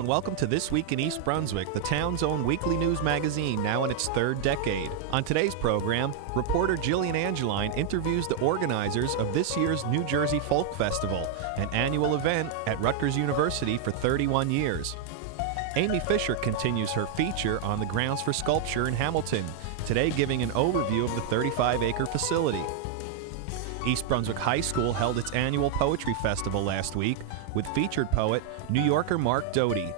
and welcome to This Week in East Brunswick, the town's own weekly news magazine, now in its third decade. On today's program, reporter Jillian Angeline interviews the organizers of this year's New Jersey Folk Festival, an annual event at Rutgers University for 31 years. Amy Fisher continues her feature on the grounds for sculpture in Hamilton, today giving an overview of the 35-acre facility. East Brunswick High School held its annual poetry festival last week with featured poet, New Yorker Mark Doty.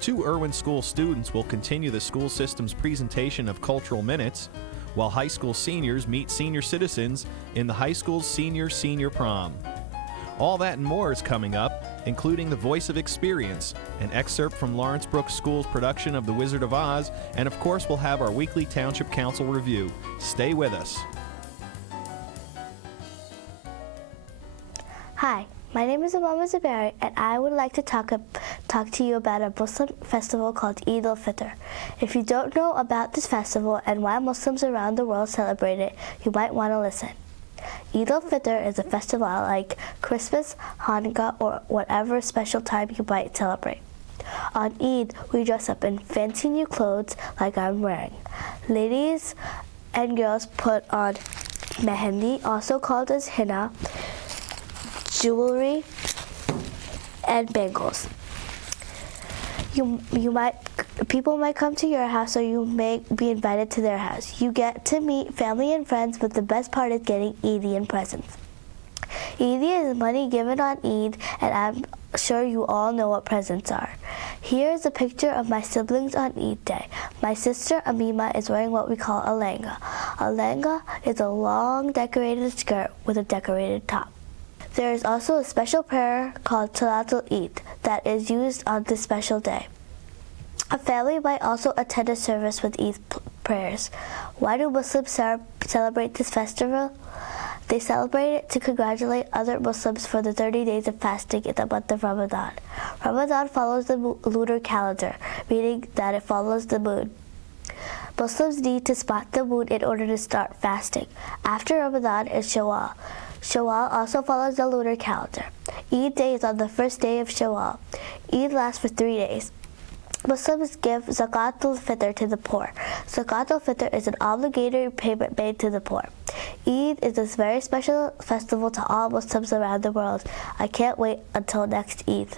2 Irwin School students will continue the school system's presentation of cultural minutes, while high school seniors meet senior citizens in the high school's Senior Prom. All that and more is coming up, including The Voice of Experience, an excerpt from Lawrence Brook School's production of The Wizard of Oz, and of course we'll have our weekly Township Council review. Stay with us. Hi, my name is Zubairi, and I would like to talk to you about a Muslim festival called Eid al-Fitr. If you don't know about this festival and why Muslims around the world celebrate it, you might want to listen. Eid al-Fitr is a festival like Christmas, Hanukkah, or whatever special time you might celebrate. On Eid, we dress up in fancy new clothes like I'm wearing. Ladies and girls put on mehendi, also called as henna, jewelry, and bangles. People might come to your house, or you may be invited to their house. You get to meet family and friends, but the best part is getting Eidian presents. Eid is money given on Eid, and I'm sure you all know what presents are. Here is a picture of my siblings on Eid Day. My sister Ameema is wearing what we call a langa. A langa is a long decorated skirt with a decorated top. There is also a special prayer called Salatul Eid that is used on this special day. A family might also attend a service with Eid prayers. Why do Muslims celebrate this festival? They celebrate it to congratulate other Muslims for the 30 days of fasting in the month of Ramadan. Ramadan follows the lunar calendar, meaning that it follows the moon. Muslims need to spot the moon in order to start fasting. After Ramadan is Shawwal. Shawwal also follows the lunar calendar. Eid Day is on the first day of Shawwal. Eid lasts for 3 days. Muslims give Zakat al-Fitr to the poor. Zakat al-Fitr is an obligatory payment made to the poor. Eid is a very special festival to all Muslims around the world. I can't wait until next Eid.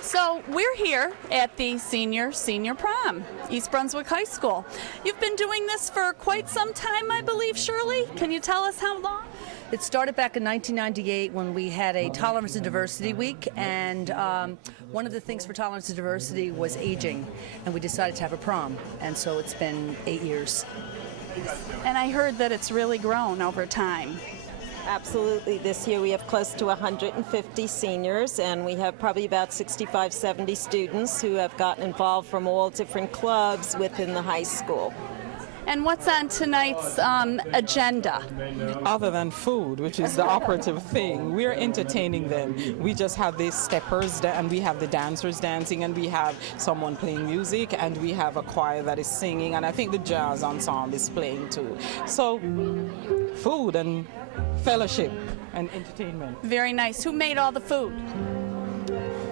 So we're here at the Senior Prom, East Brunswick High School. You've been doing this for quite some time, I believe, Shirley. Can you tell us how long? It started back in 1998 when we had a Tolerance and Diversity Week, and one of the things for Tolerance and Diversity was aging, and we decided to have a prom, and so it's been 8 years. And I heard that it's really grown over time. Absolutely. This year we have close to 150 seniors, and we have probably about 65, 70 students who have gotten involved from all different clubs within the high school. And what's on tonight's agenda? Other than food, which is the operative thing, we're entertaining them. We just have the steppers, and we have the dancers dancing, and we have someone playing music, and we have a choir that is singing, and I think the jazz ensemble is playing too. So, food and fellowship and entertainment. Very nice. Who made all the food?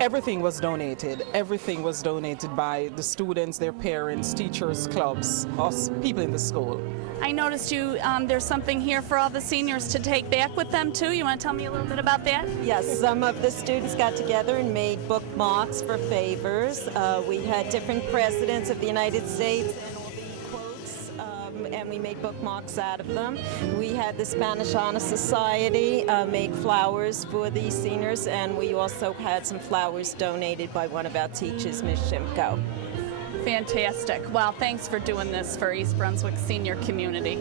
Everything was donated. Everything was donated by the students, their parents, teachers, clubs, us, people in the school. I noticed there's something here for all the seniors to take back with them too. You want to tell me a little bit about that? Yes, some of the students got together and made bookmarks for favors. We had different presidents of the United States and all the quotes, and we made bookmarks out of them. We had the Spanish Honor Society make flowers for the seniors, and we also had some flowers donated by one of our teachers, Ms. Shimko. Fantastic. Well, thanks for doing this for East Brunswick senior community.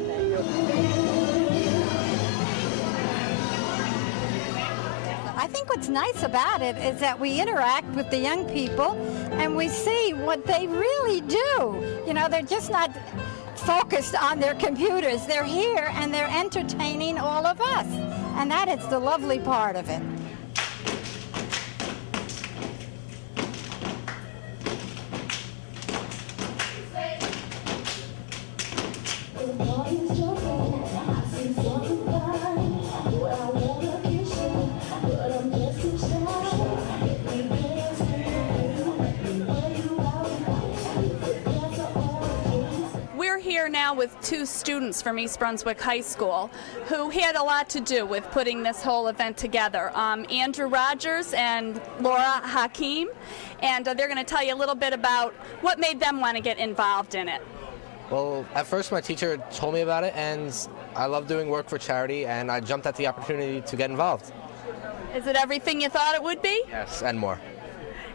I think what's nice about it is that we interact with the young people and we see what they really do. You know, they're just not focused on their computers. They're here and they're entertaining all of us. And that is the lovely part of it. We're here now with two students from East Brunswick High School who had a lot to do with putting this whole event together. Andrew Rogers and Laura Hakeem, and they're going to tell you a little bit about what made them want to get involved in it. Well, at first my teacher told me about it, and I love doing work for charity, and I jumped at the opportunity to get involved. Is it everything you thought it would be? Yes, and more.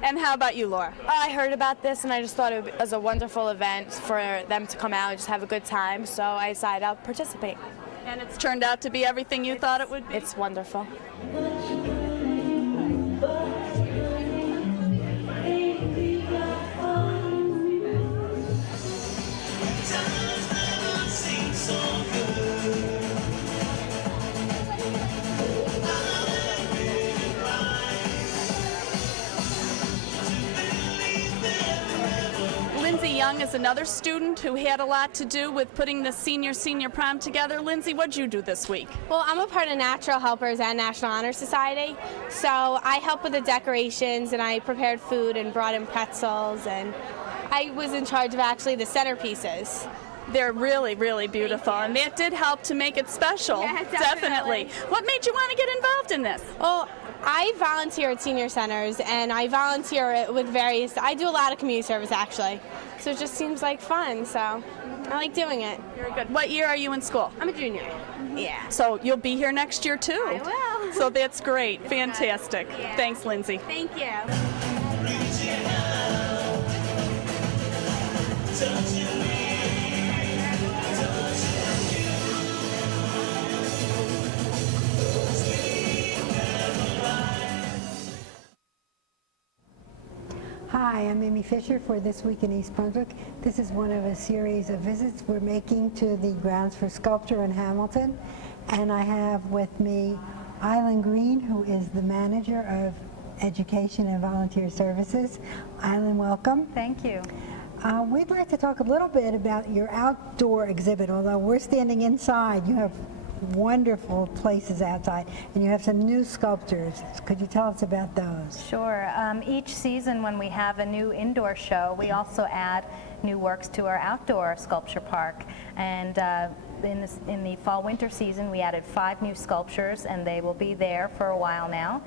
And how about you, Laura? I heard about this and I just thought it was a wonderful event for them to come out and just have a good time, so I decided I'll participate. And it's turned out to be everything you thought it would be? It's wonderful. Lindsay Young is another student who had a lot to do with putting the senior prom together. Lindsay, what'd you do this week? Well, I'm a part of Natural Helpers and National Honor Society, so I help with the decorations and I prepared food and brought in pretzels, and I was in charge of actually the centerpieces. They're really, really beautiful, and that did help to make it special. Yeah, Definitely. What made you want to get involved in this? Well, I volunteer at senior centers, and I volunteer with I do a lot of community service actually, so it just seems like fun, so I like doing it. Very good. What year are you in school? I'm a junior. Yeah. So you'll be here next year too? I will. So that's great. Fantastic. Yeah. Thanks, Lindsay. Thank you. Hi, I'm Amy Fisher for This Week in East Brunswick. This is one of a series of visits we're making to the Grounds for Sculpture in Hamilton. And I have with me Eileen Green, who is the manager of Education and Volunteer Services. Eileen, welcome. Thank you. We'd like to talk a little bit about your outdoor exhibit. Although we're standing inside, you have wonderful places outside, and you have some new sculptures. Could you tell us about those? Sure. Each season when we have a new indoor show, we also add new works to our outdoor sculpture park. And in the fall-winter season, we added 5 new sculptures, and they will be there for a while now.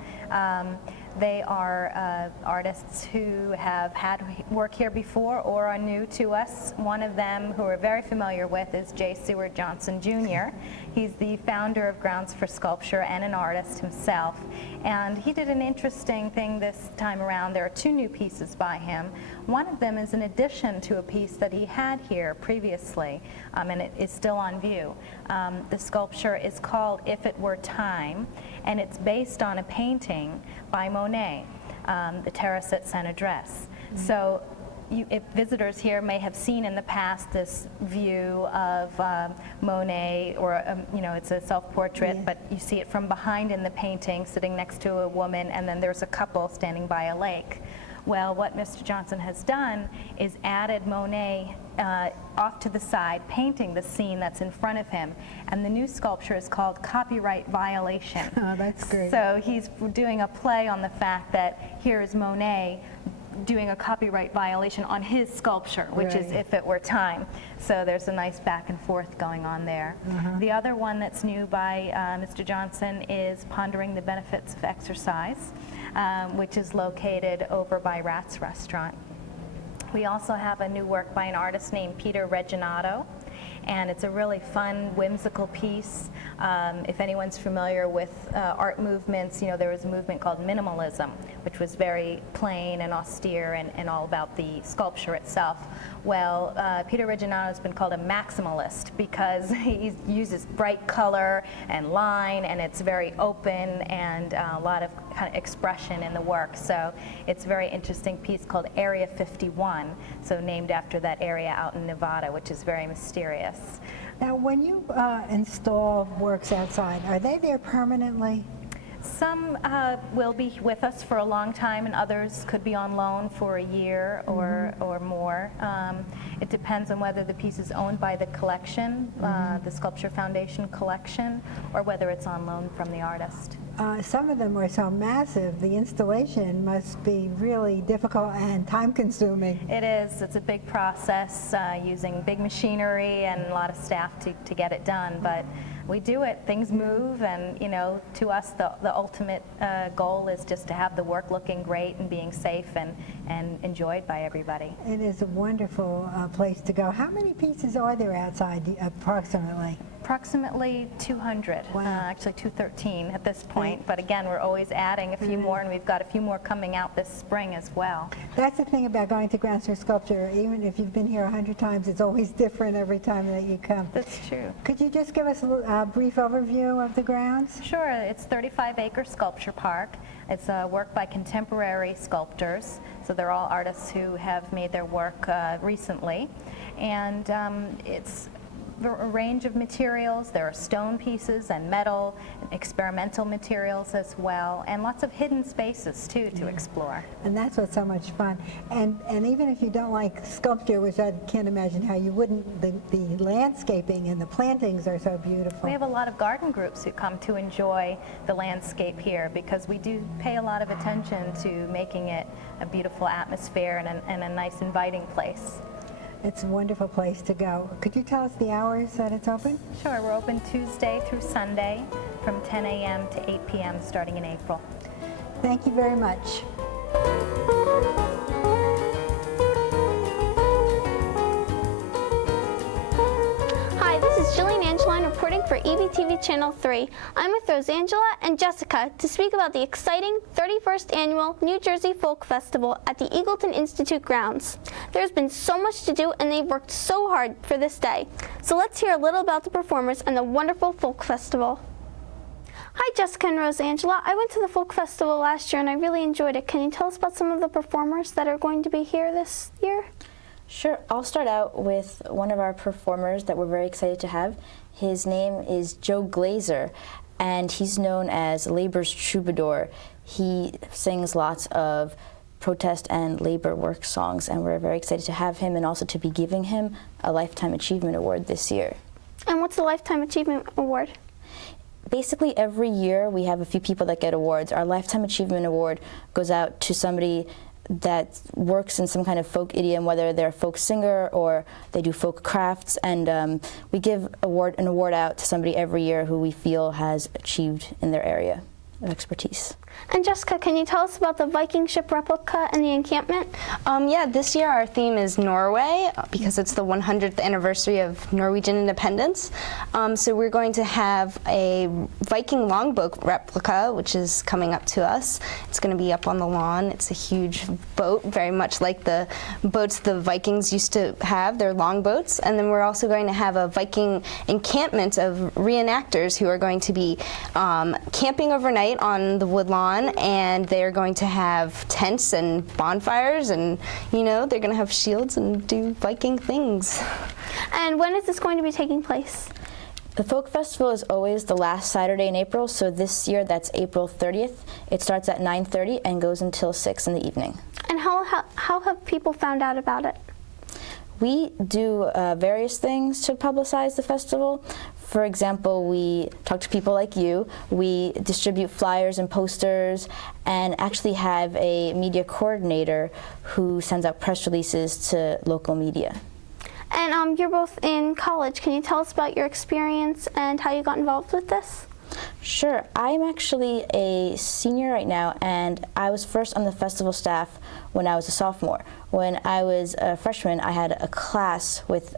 They are artists who have had work here before or are new to us. One of them who we're very familiar with is J. Seward Johnson Jr. He's the founder of Grounds for Sculpture and an artist himself. And he did an interesting thing this time around. There are 2 new pieces by him. One of them is an addition to a piece that he had here previously, and it is still on view. The sculpture is called If It Were Time, and it's based on a painting by Monet, The Terrace at Saint Adresse. So if visitors here may have seen in the past this view of Monet, or it's a self-portrait, but you see it from behind in the painting, sitting next to a woman, and then there's a couple standing by a lake. Well, what Mr. Johnson has done is added Monet off to the side, painting the scene that's in front of him. And the new sculpture is called Copyright Violation. Oh, that's great. So he's doing a play on the fact that here is Monet doing a copyright violation on his sculpture, which is If It Were Time. So there's a nice back and forth going on there. The other one that's new by Mr. Johnson is Pondering the Benefits of Exercise, which is located over by Rat's Restaurant. We also have a new work by an artist named Peter Reginato, and it's a really fun, whimsical piece. If anyone's familiar with art movements, you know, there was a movement called Minimalism, which was very plain and austere and all about the sculpture itself. Well, Peter Reginato has been called a maximalist because he uses bright color and line, and it's very open and a lot of kind of expression in the work. So it's a very interesting piece called Area 51, so named after that area out in Nevada, which is very mysterious. Now, when you install works outside, are they there permanently? Some will be with us for a long time, and others could be on loan for a year or more. It depends on whether the piece is owned by the collection, the Sculpture Foundation collection, or whether it's on loan from the artist. Some of them are so massive, the installation must be really difficult and time-consuming. It is. It's a big process using big machinery and a lot of staff to get it done, but we do it. Things move, and you know, to us the ultimate goal is just to have the work looking great and being safe and enjoyed by everybody. It is a wonderful place to go. How many pieces are there outside approximately? Approximately 200, wow. Actually 213 at this point, but again, we're always adding a few more, and we've got a few more coming out this spring as well. That's the thing about going to Grounds for Sculpture. Even if you've been here 100 times, it's always different every time that you come. That's true. Could you just give us a brief overview of the grounds? Sure. It's 35-acre sculpture park. It's a work by contemporary sculptors, so they're all artists who have made their work recently, and it's a range of materials. There are stone pieces and metal, and experimental materials as well, and lots of hidden spaces too to explore. And that's what's so much fun. And even if you don't like sculpture, which I can't imagine how you wouldn't, the landscaping and the plantings are so beautiful. We have a lot of garden groups who come to enjoy the landscape here because we do pay a lot of attention to making it a beautiful atmosphere and a nice inviting place. It's a wonderful place to go. Could you tell us the hours that it's open? Sure, we're open Tuesday through Sunday from 10 a.m. to 8 p.m. starting in April. Thank you very much. Hi, this is Jillian Angeline reporting for EBTV Channel 3. I'm with Rosangela and Jessica to speak about the exciting 31st Annual New Jersey Folk Festival at the Eagleton Institute grounds. There's been so much to do, and they've worked so hard for this day. So let's hear a little about the performers and the wonderful folk festival. Hi, Jessica and Rosangela. I went to the folk festival last year and I really enjoyed it. Can you tell us about some of the performers that are going to be here this year? Sure. I'll start out with one of our performers that we're very excited to have. His name is Joe Glazer, and he's known as Labor's Troubadour. He sings lots of protest and labor work songs, and we're very excited to have him and also to be giving him a Lifetime Achievement Award this year. And what's the Lifetime Achievement Award? Basically, every year we have a few people that get awards. Our Lifetime Achievement Award goes out to somebody that works in some kind of folk idiom, whether they're a folk singer or they do folk crafts, and we give an award out to somebody every year who we feel has achieved in their area of expertise. And Jessica, can you tell us about the Viking ship replica and the encampment? Yeah, this year our theme is Norway because it's the 100th anniversary of Norwegian independence. So we're going to have a Viking longboat replica, which is coming up to us. It's going to be up on the lawn. It's a huge boat, very much like the boats the Vikings used to have, their longboats. And then we're also going to have a Viking encampment of reenactors who are going to be camping overnight on the wood lawn, and they're going to have tents and bonfires, and you know, they're going to have shields and do Viking things. And when is this going to be taking place? The Folk Festival is always the last Saturday in April, so this year that's April 30th. It starts at 9:30 and goes until 6 in the evening. And how have people found out about it? We do various things to publicize the festival. For example, we talk to people like you, we distribute flyers and posters, and actually have a media coordinator who sends out press releases to local media. And you're both in college. Can you tell us about your experience and how you got involved with this? Sure. I'm actually a senior right now, and I was first on the festival staff when I was a sophomore. When I was a freshman, I had a class with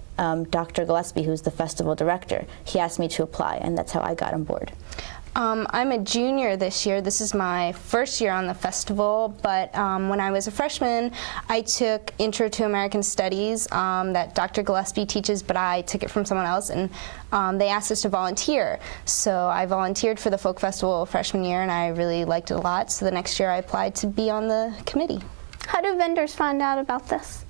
Dr. Gillespie, who's the festival director. He asked me to apply, and that's how I got on board. I'm a junior this year. This is my first year on the festival, but when I was a freshman, I took Intro to American Studies that Dr. Gillespie teaches, but I took it from someone else, and they asked us to volunteer. So I volunteered for the Folk Festival freshman year, and I really liked it a lot. So the next year I applied to be on the committee. How do vendors find out about this?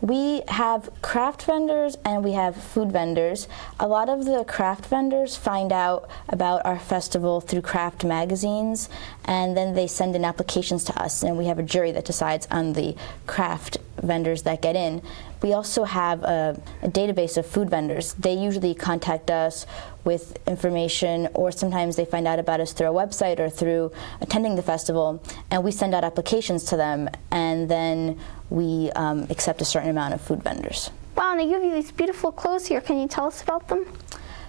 We have craft vendors and we have food vendors. A lot of the craft vendors find out about our festival through craft magazines, and then they send in applications to us, and we have a jury that decides on the craft vendors that get in. We also have a database of food vendors. They usually contact us with information, or sometimes they find out about us through a website or through attending the festival, and we send out applications to them, and then we accept a certain amount of food vendors. Wow, and they give you these beautiful clothes here. Can you tell us about them?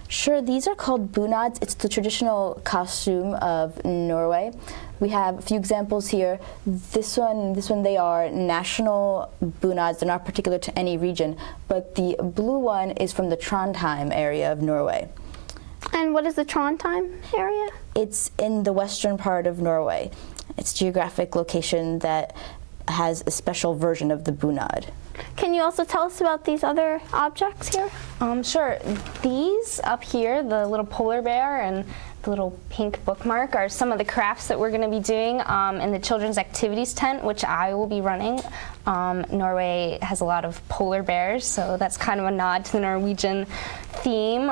Sure, these are called bunads. It's the traditional costume of Norway. We have a few examples here. This one, they are national bunads. They're not particular to any region, but the blue one is from the Trondheim area of Norway. And what is the Trondheim area? It's in the western part of Norway. It's a geographic location that has a special version of the bunad. Can you also tell us about these other objects here? Sure. These up here, the little polar bear and the little pink bookmark, are some of the crafts that we're going to be doing in the children's activities tent, which I will be running. Norway has a lot of polar bears, so that's kind of a nod to the Norwegian theme.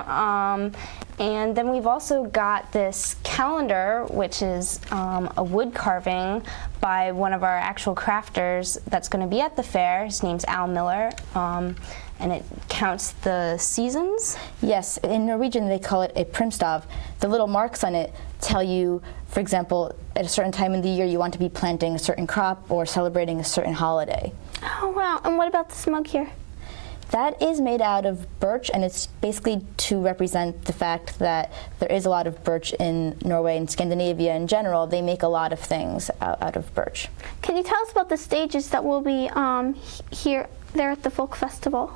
And then we've also got this calendar, which is a wood carving by one of our actual crafters that's going to be at the fair. His name's Al Miller, and it counts the seasons. Yes, in Norwegian they call it a primstav. The little marks on it tell you, for example, at a certain time in the year you want to be planting a certain crop or celebrating a certain holiday. Oh, wow. And what about this mug here? That is made out of birch, and it's basically to represent the fact that there is a lot of birch in Norway and Scandinavia in general. They make a lot of things out of birch. Can you tell us about the stages that will be there at the Folk Festival?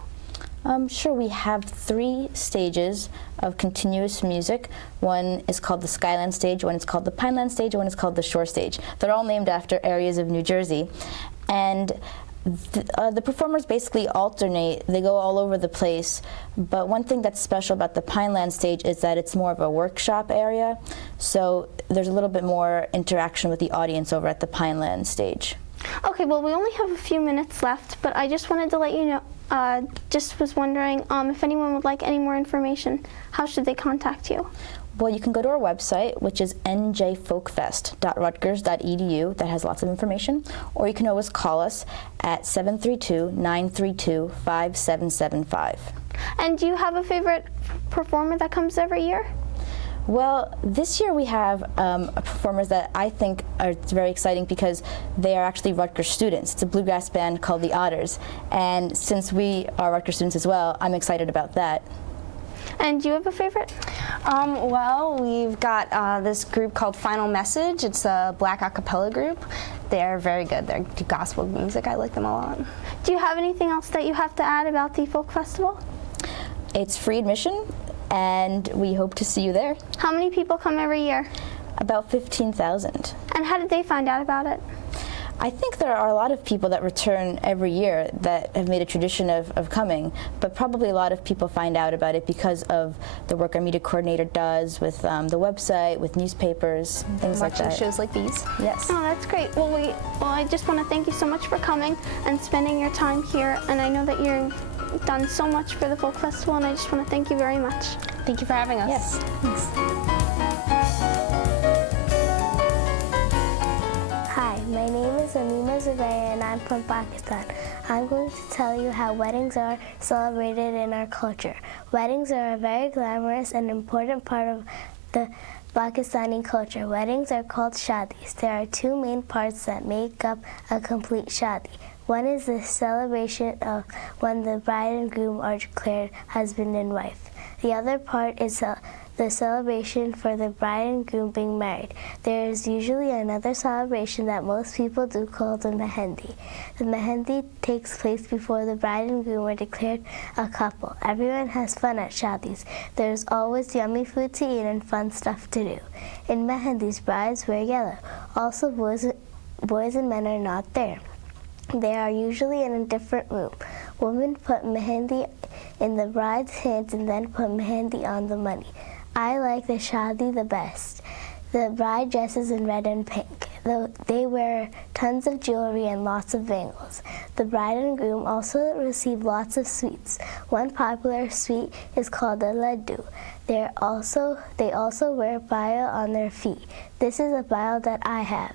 Sure, we have 3 stages of continuous music. One is called the Skyland stage, one is called the Pineland stage, one is called the Shore stage. They're all named after areas of New Jersey. And the performers basically alternate. They go all over the place, but one thing that's special about the Pineland stage is that it's more of a workshop area, so there's a little bit more interaction with the audience over at the Pineland stage. Okay, well, we only have a few minutes left, but I just wanted to let you know, just was wondering if anyone would like any more information, how should they contact you? Well, you can go to our website, which is njfolkfest.rutgers.edu. That has lots of information. Or you can always call us at 732-932-5775. And do you have a favorite performer that comes every year? Well, this year we have performers that I think are very exciting because they are actually Rutgers students. It's a bluegrass band called the Otters. And since we are Rutgers students as well, I'm excited about that. And do you have a favorite? Well, we've got this group called Final Message. It's a black a cappella group. They're very good. They do gospel music. I like them a lot. Do you have anything else that you have to add about the Folk Festival? It's free admission, and we hope to see you there. How many people come every year? About 15,000. And how did they find out about it? I think there are a lot of people that return every year that have made a tradition of coming, but probably a lot of people find out about it because of the work our media coordinator does with the website, with newspapers, things like that. Shows like these. Yes. Oh, that's great. Well, I just want to thank you so much for coming and spending your time here, and I know that you've done so much for the Folk Festival, and I just want to thank you very much. Thank you for having us. Yes. Thanks. Hi, my name is Zubairi and I'm from Pakistan. I'm going to tell you how weddings are celebrated in our culture. Weddings are a very glamorous and important part of the Pakistani culture. Weddings are called shadis. There are 2 main parts that make up a complete shadi. One is the celebration of when the bride and groom are declared husband and wife. The other part is the celebration for the bride and groom being married. There is usually another celebration that most people do called the mehendi. The mehendi takes place before the bride and groom are declared a couple. Everyone has fun at shadis. There's always yummy food to eat and fun stuff to do. In mehendis, brides wear yellow. Also, boys and men are not there. They are usually in a different room. Women put mehendi in the bride's hands and then put mehendi on the money. I like the shadi the best. The bride dresses in red and pink. They wear tons of jewelry and lots of bangles. The bride and groom also receive lots of sweets. One popular sweet is called the laddu. They also wear baya on their feet. This is a baya that I have.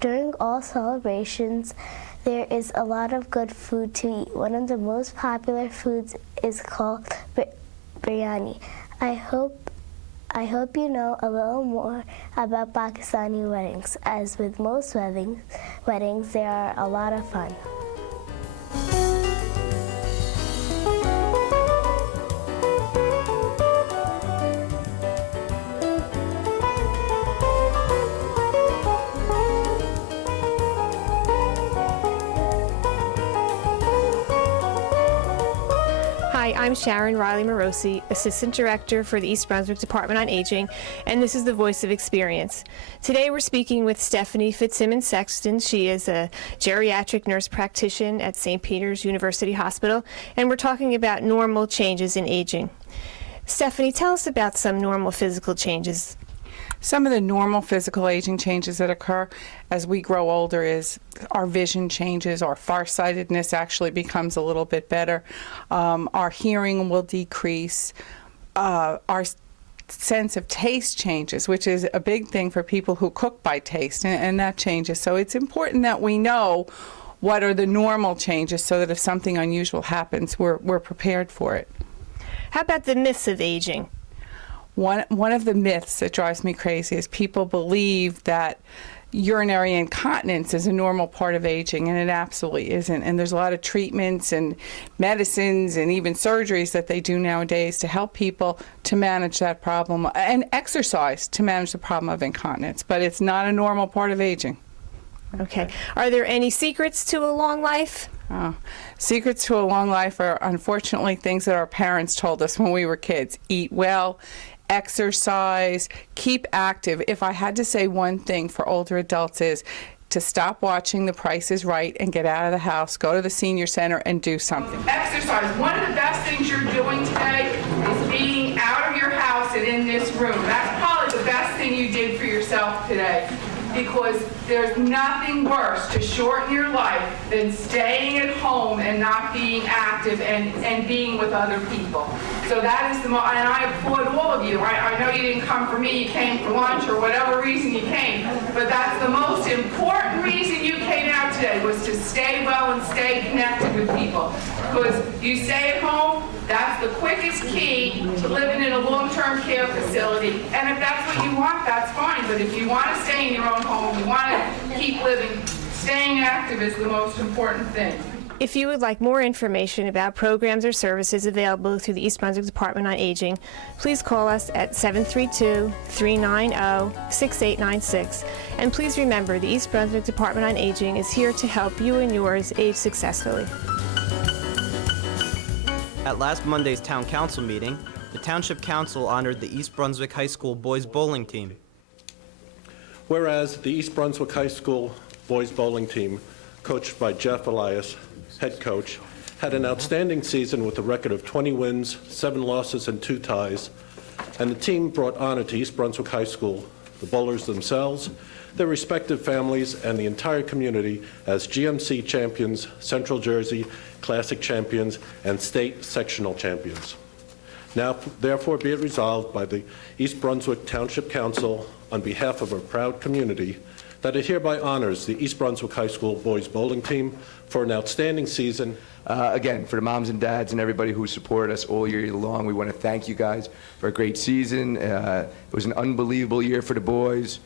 During all celebrations, there is a lot of good food to eat. One of the most popular foods is called biryani. I hope you know a little more about Pakistani weddings. As with most weddings, they are a lot of fun. Hi, I'm Sharon Riley Morosi, Assistant Director for the East Brunswick Department on Aging, and this is the Voice of Experience. Today we're speaking with Stephanie Fitzsimmons-Sexton. She is a geriatric nurse practitioner at St. Peter's University Hospital, and we're talking about normal changes in aging. Stephanie, tell us about some normal physical changes. Some of the normal physical aging changes that occur as we grow older is our vision changes, our farsightedness actually becomes a little bit better, our hearing will decrease, our sense of taste changes, which is a big thing for people who cook by taste, and that changes. So it's important that we know what are the normal changes so that if something unusual happens, we're prepared for it. How about the myths of aging? One of the myths that drives me crazy is people believe that urinary incontinence is a normal part of aging, and it absolutely isn't. And there's a lot of treatments and medicines and even surgeries that they do nowadays to help people to manage that problem, and exercise to manage the problem of incontinence. But it's not a normal part of aging. Okay. Are there any secrets to a long life? Secrets to a long life are unfortunately things that our parents told us when we were kids. Eat well, exercise, keep active. If I had to say one thing for older adults is to stop watching The Price is Right and get out of the house, go to the senior center and do something. Exercise. One of the best things you're doing today is being out of your house and in this room. That's probably the best thing you did for yourself today, because there's nothing worse to shorten your life than staying at home and not being active and being with other people. So that is and I applaud all of you. I know you didn't come for me, you came for lunch or whatever reason you came, but that's the most important reason you came out today, was to stay well and stay connected with people. Because you stay at home, that's the quickest key to living in a long-term care facility. And if that's what you want, that's fine. But if you want to stay in your own home, you want to keep living, staying active is the most important thing. If you would like more information about programs or services available through the East Brunswick Department on Aging, please call us at 732-390-6896. And please remember, the East Brunswick Department on Aging is here to help you and yours age successfully. At last Monday's Town Council meeting, the Township Council honored the East Brunswick High School boys bowling team. Whereas the East Brunswick High School boys bowling team, coached by Jeff Elias, head coach, had an outstanding season with a record of 20 wins, 7 losses, and 2 ties, and the team brought honor to East Brunswick High School, the bowlers themselves, their respective families, and the entire community as GMC champions, Central Jersey Classic champions, and state sectional champions. Now, therefore, be it resolved by the East Brunswick Township Council on behalf of our proud community that it hereby honors the East Brunswick High School boys bowling team for an outstanding season. Again, for the moms and dads and everybody who supported us all year long, we want to thank you guys for a great season. It was an unbelievable year for the boys.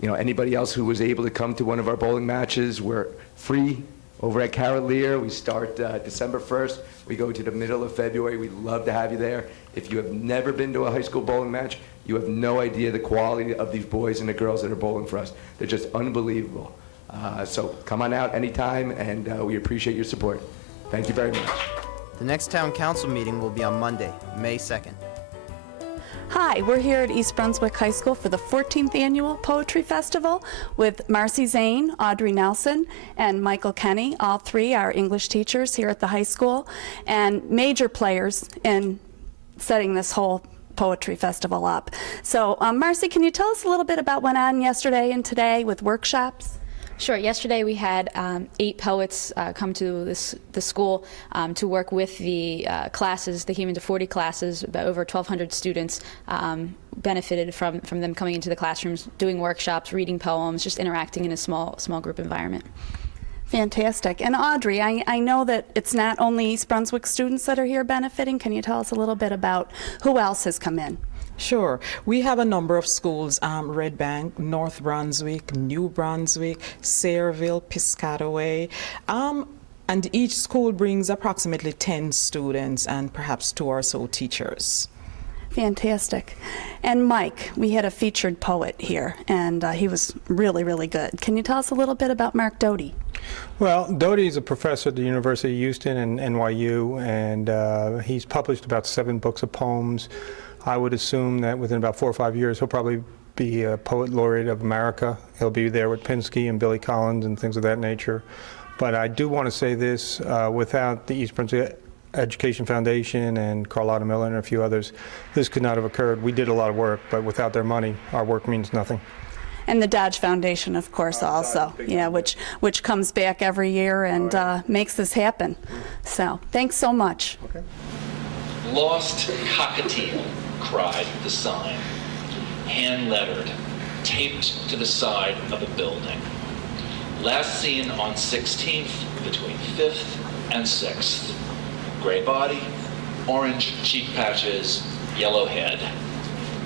You know, anybody else who was able to come to one of our bowling matches, we're free over at Carrot Lear. We start December 1st. We go to the middle of February. We'd love to have you there. If you have never been to a high school bowling match, you have no idea the quality of these boys and the girls that are bowling for us. They're just unbelievable. So come on out anytime, and we appreciate your support. Thank you very much. The next town council meeting will be on Monday, May 2nd. Hi, we're here at East Brunswick High School for the 14th Annual Poetry Festival with Marcy Zane, Audrey Nelson, and Michael Kenny. All three are English teachers here at the high school and major players in setting this whole poetry festival up. So, Marcy, can you tell us a little bit about what went on yesterday and today with workshops? Sure. Yesterday we had 8 poets come to the school to work with the classes, the Human to 40 classes. About over 1,200 students benefited from them coming into the classrooms, doing workshops, reading poems, just interacting in a small group environment. Fantastic. And Audrey, I know that it's not only East Brunswick students that are here benefiting. Can you tell us a little bit about who else has come in? Sure. We have a number of schools, Red Bank, North Brunswick, New Brunswick, Sayreville, Piscataway, and each school brings approximately 10 students and perhaps 2 or so teachers. Fantastic. And Mike, we had a featured poet here, and he was really, really good. Can you tell us a little bit about Mark Doty? Well, Doty is a professor at the University of Houston and NYU, and he's published about 7 books of poems. I would assume that within about 4 or 5 years, he'll probably be a Poet Laureate of America. He'll be there with Pinsky and Billy Collins and things of that nature. But I do want to say this, without the East Brunswick Education Foundation and Carlotta Miller and a few others, this could not have occurred. We did a lot of work, but without their money, our work means nothing. And the Dodge Foundation, of course, also, yeah, which comes back every year and makes this happen. So, thanks so much. Okay. Lost cockatiel, cried the sign, hand-lettered, taped to the side of a building. Last seen on 16th between 5th and 6th. Gray body, orange cheek patches, yellow head.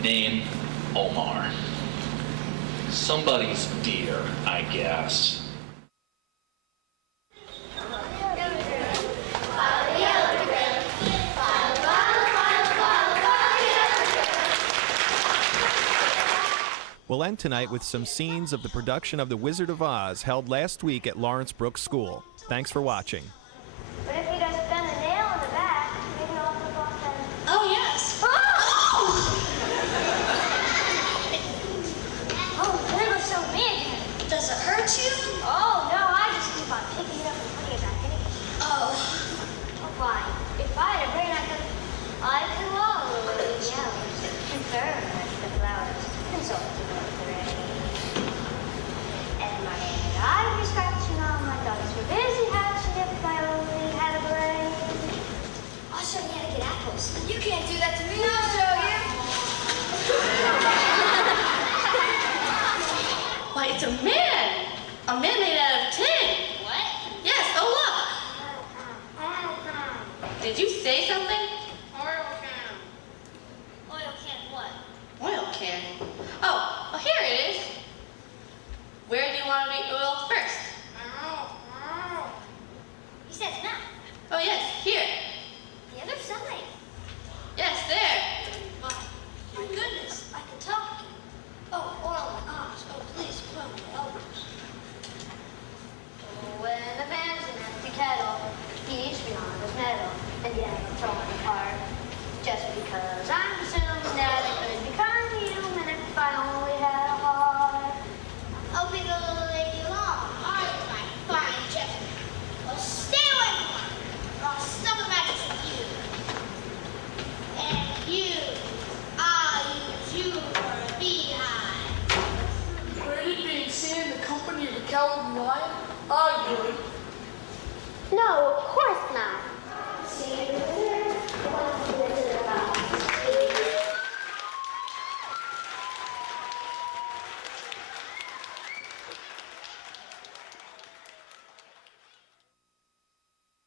Name, Omar. Somebody's deer, I guess. We'll end tonight with some scenes of the production of The Wizard of Oz held last week at Lawrence Brook School. Thanks for watching. But if he doesn't bend the nail in the back, maybe I'll flip off then. Oh, yes. Oh, there goes so big. Does it hurt you? Oh, no, I just keep on picking it up and putting it back in again. Oh. Oh, fine. If I had a brain, I could wallow in the hours, confer with the flowers, consult with the rain. And my hand I'd be scratching on my thoughts were busy hatching if I only had a brain. I'll show you how to get apples. You can't do that to me. I'll show you. Why, it's a man! A man made out of tin! What? Yes, oh look! Did you say something? Oil can. Oil can what? Oil can. Oh, well, here it is. Where do you want to be oiled first? He says no. Oh, yes, here. The other side. Yes, there. My goodness, I can talk. Oh, oil my arms. Oh, please, oil my elbows. Oh, when the man's an empty kettle, he's beyond his metal, and yet I'm thrown apart. Just because I'm assuming that I could become human if I only had a heart. I'll be the little lady along. All right, my fine gentleman. Well, stay away from her, or I'll stop a match with you. And you, I'll use you for a beehive. Ready being seen in the company of a cowardly lion? I would.